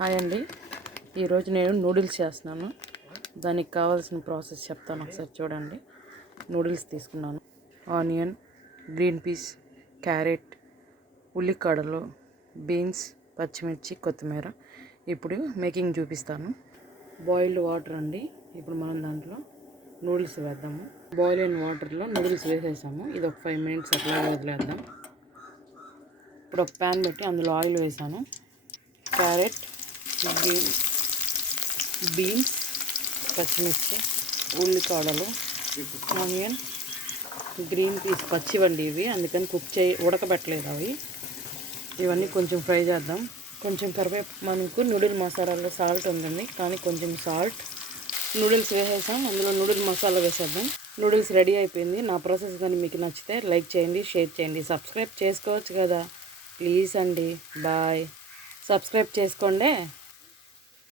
Hi అండి. ఈరోజు నేను నూడిల్స్ చేస్తున్నాను. దానికి కావాల్సిన ప్రాసెస్ చెప్తాను, ఒకసారి చూడండి. నూడిల్స్ తీసుకున్నాను. ఆనియన్, గ్రీన్ పీస్, క్యారెట్, ఉల్లికాడలు, బీన్స్, పచ్చిమిర్చి, కొత్తిమీర. ఇప్పుడు మేకింగ్ చూపిస్తాను. బాయిల్డ్ వాటర్ అండి. ఇప్పుడు మనం దాంట్లో నూడిల్స్ వేద్దాము. బాయిల్ అయిన వాటర్లో నూడిల్స్ వేసేసాము. ఇది ఒక 5 minutes అట్లా వదిలేద్దాం. ఇప్పుడు ఒక ప్యాన్ పెట్టి అందులో ఆయిల్ వేసాను. క్యారెట్, బీన్స్, పచ్చిమిర్చి, ఉల్లికాడలు, ఆనియన్, గ్రీన్ పీస్ పచ్చివండి ఇవి, అందుకని ఉడకబెట్టలేదు అవి. ఇవన్నీ కొంచెం ఫ్రై చేద్దాం. కొంచెం కరివేపు, మనకు నూడిల్ మసాలాలో సాల్ట్ ఉందండి, కానీ కొంచెం సాల్ట్. నూడిల్స్ వేసేసాం, అందులో నూడిల్ మసాలా వేసేద్దాం. నూడిల్స్ రెడీ అయిపోయింది. నా ప్రాసెస్ కానీ మీకు నచ్చితే లైక్ చేయండి, షేర్ చేయండి, సబ్స్క్రైబ్ చేసుకోవచ్చు కదా ప్లీజ్ అండి. బాయ్. సబ్స్క్రైబ్ చేసుకోండి.